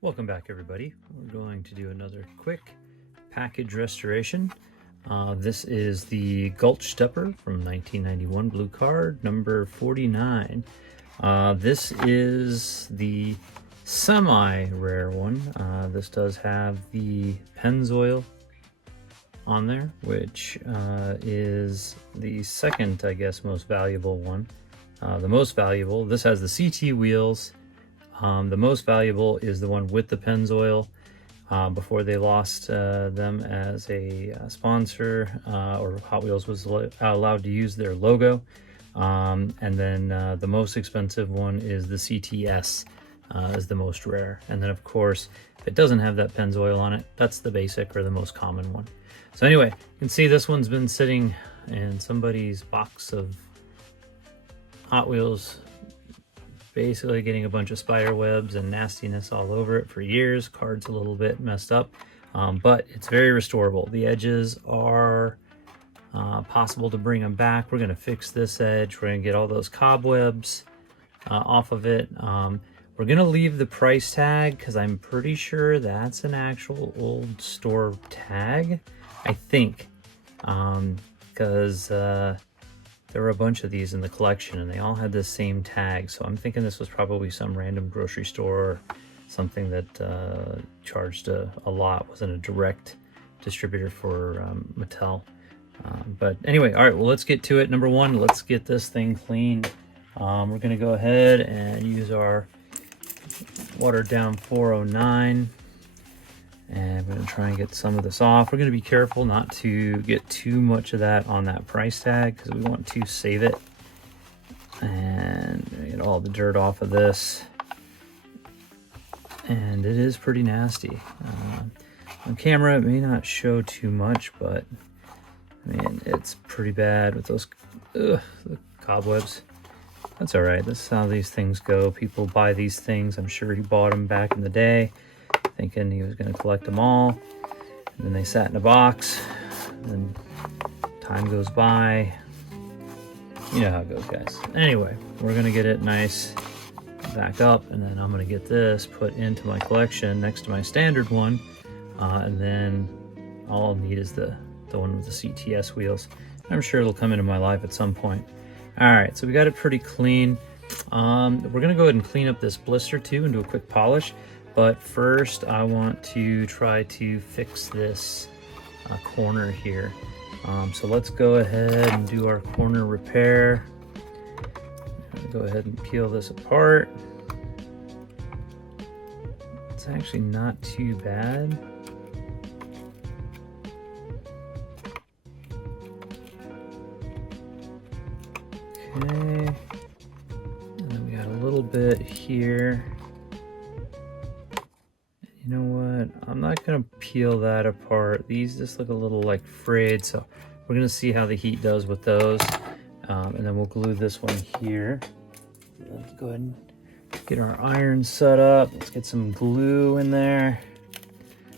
Welcome back, everybody. We're going to do another quick package restoration. This is the GULCH STEPPER from 1991, blue card number 49. This is the semi-rare one. This does have the Pennzoil on there, which is the second, I guess, most valuable one. The most valuable, this has the CT wheels. The most valuable is the one with the Pennzoil. Before they lost them as a sponsor, or Hot Wheels was allowed to use their logo. And then the most expensive one is the CTS, is the most rare. And then of course, if it doesn't have that Pennzoil on it, that's the basic or the most common one. So anyway, you can see this one's been sitting in somebody's box of Hot Wheels, basically getting a bunch of spider webs and nastiness all over it for years. Card's a little bit messed up, but it's very restorable. The edges are possible to bring them back. We're going to fix this edge. We're going to get all those cobwebs off of it. We're going to leave the price tag because I'm pretty sure that's an actual old store tag, I think, because there were a bunch of these in the collection and they all had the same tag. So I'm thinking this was probably some random grocery store or something that charged a lot, wasn't a direct distributor for Mattel. But anyway, all right, well, let's get to it. Number one, let's get this thing clean. We're gonna go ahead and use our watered down 409. And we're going to try and get some of this off. We're going to be careful not to get too much of that on that price tag because we want to save it. And get all the dirt off of this. And it is pretty nasty. On camera, it may not show too much, but I mean, it's pretty bad with those the cobwebs. That's all right. This is how these things go. People buy these things. I'm sure he bought them back in the day, thinking he was going to collect them all, and then they sat in a box, and time goes by. You know how it goes, guys. Anyway, we're going to get it nice back up, and then I'm going to get this put into my collection next to my standard one, and then all I'll need is the one with the CTS wheels. I'm sure it'll come into my life at some point. All right, so we got it pretty clean. We're going to go ahead and clean up this blister too and do a quick polish. But first, I want to try to fix this corner here. So let's go ahead and do our corner repair. I'm gonna go ahead and peel this apart. It's actually not too bad. Okay. And then we got a little bit here. You know what? I'm not going to peel that apart. These just look a little like frayed, so we're going to see how the heat does with those. And then we'll glue this one here. Let's go ahead and get our iron set up. Let's get some glue in there.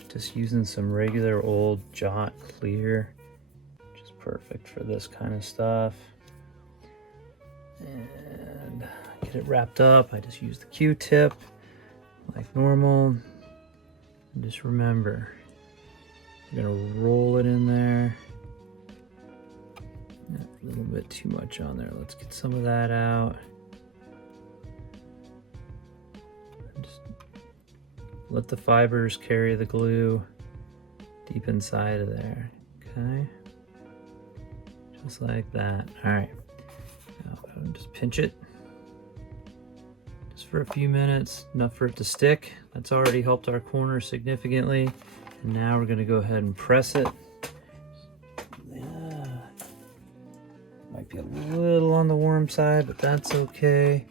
Just using some regular old Jot Clear, which is perfect for this kind of stuff. And get it wrapped up. I just use the Q-tip like normal. And just remember, you're gonna roll it in there. A little bit too much on there. Let's get some of that out. Just let the fibers carry the glue deep inside of there. Okay, just like that. All right, now just pinch it. For a few minutes, enough for it to stick. That's already helped our corner significantly. And now we're going to go ahead and press it. Yeah. Might be a little on the warm side, but that's okay.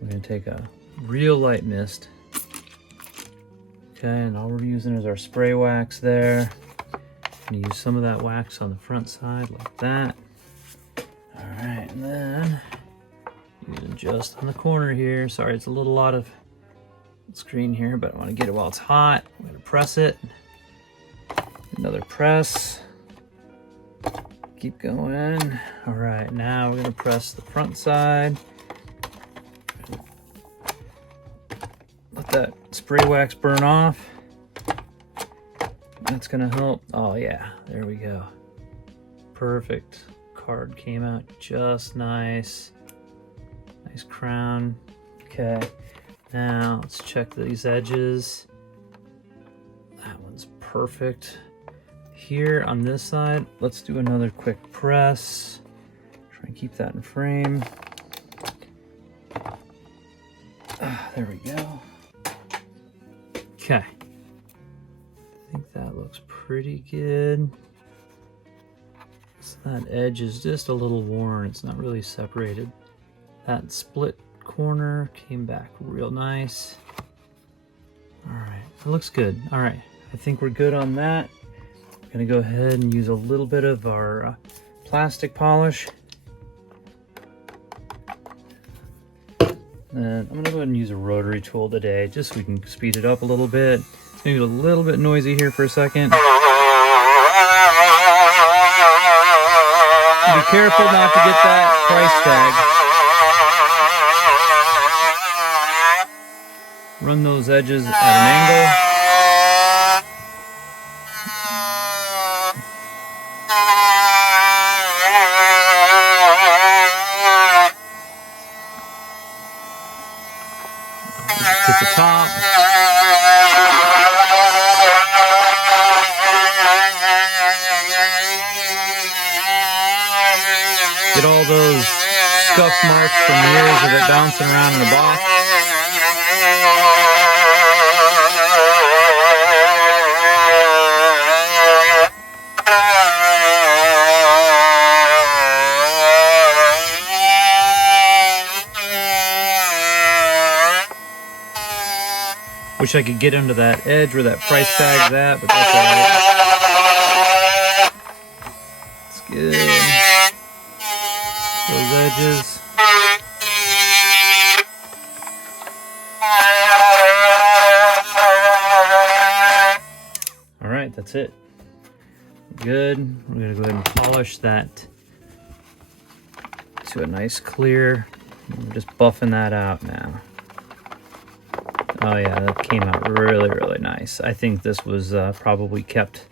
We're going to take a real light mist. Okay, and all we're using is our spray wax there. I'm going to use some of that wax on the front side like that. All right, and then using just on the corner here. Sorry, it's a little out of screen here, but I want to get it while it's hot. I'm going to press it. Another press. Keep going. All right, now we're going to press the front side. Let that spray wax burn off. That's gonna help. Oh yeah, there we go. Perfect. Card came out just nice. Nice crown. Okay, now let's check these edges. That one's perfect. Here on this side, let's do another quick press. Try and keep that in frame. There we go. Okay. I think that looks pretty good. So that edge is just a little worn. It's not really separated. That split corner came back real nice. All right, it looks good. All right, I think we're good on that. I'm gonna go ahead and use a little bit of our plastic polish. And I'm gonna go ahead and use a rotary tool today, just so we can speed it up a little bit. It's maybe a little bit noisy here for a second. Be careful not to get that price tag. Run those edges at an angle. To the top. Get all those scuff marks from years of it bouncing around in the box. Wish I could get under that edge where that price tag's at, but that's alright. It's good. Those edges. Alright, that's it. Good. We're going to go ahead and polish that to a nice clear. I'm just buffing that out now. Oh yeah, that came out really, really nice. I think this was probably kept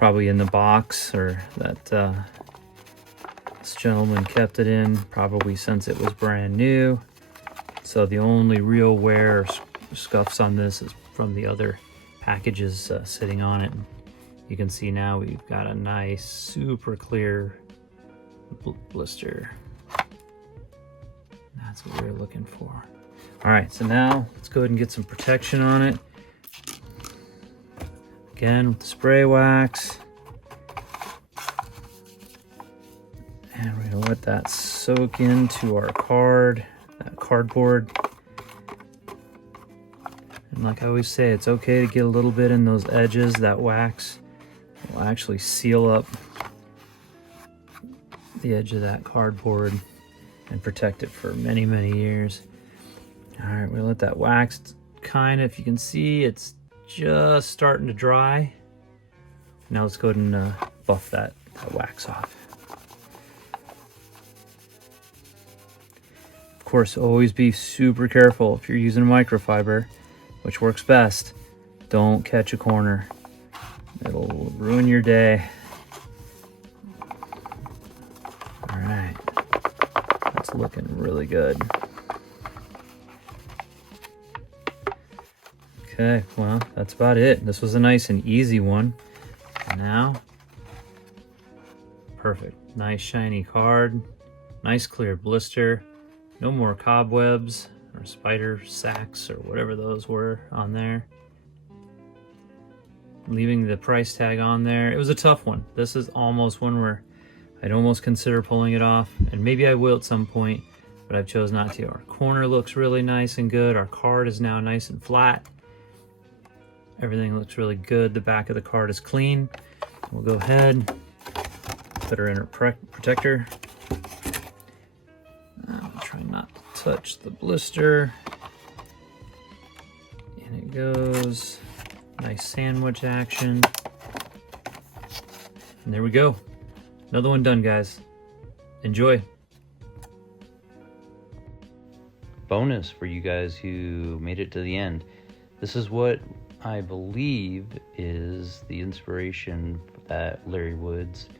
in the box, or that this gentleman kept it in probably since it was brand new. So the only real wear or scuffs on this is from the other packages sitting on it. You can see now we've got a nice, super clear blister. That's what we're looking for. All right, so now let's go ahead and get some protection on it. Again, with the spray wax. And we're gonna let that soak into our cardboard. And like I always say, it's okay to get a little bit in those edges. That wax will actually seal up the edge of that cardboard and protect it for many, many years. All right, we'll let that wax kind of, if you can see, it's just starting to dry. Now let's go ahead and buff that wax off. Of course, always be super careful if you're using microfiber, which works best. Don't catch a corner. It'll ruin your day. All right, that's looking really good. Okay, well, that's about it. This was a nice and easy one. And now, perfect. Nice shiny card. Nice clear blister. No more cobwebs or spider sacks or whatever those were on there. Leaving the price tag on there. It was a tough one. This is almost one where I'd almost consider pulling it off. And maybe I will at some point, but I've chosen not to. Our corner looks really nice and good. Our card is now nice and flat. Everything looks really good. The back of the card is clean. We'll go ahead, put her in her protector. I'll try not to touch the blister. And it goes. Nice sandwich action. And there we go. Another one done, guys. Enjoy. Bonus for you guys who made it to the end. This is what I believe is the inspiration that Larry Woods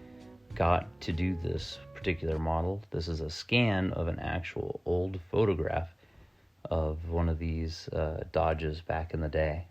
got to do this particular model. This is a scan of an actual old photograph of one of these Dodges back in the day.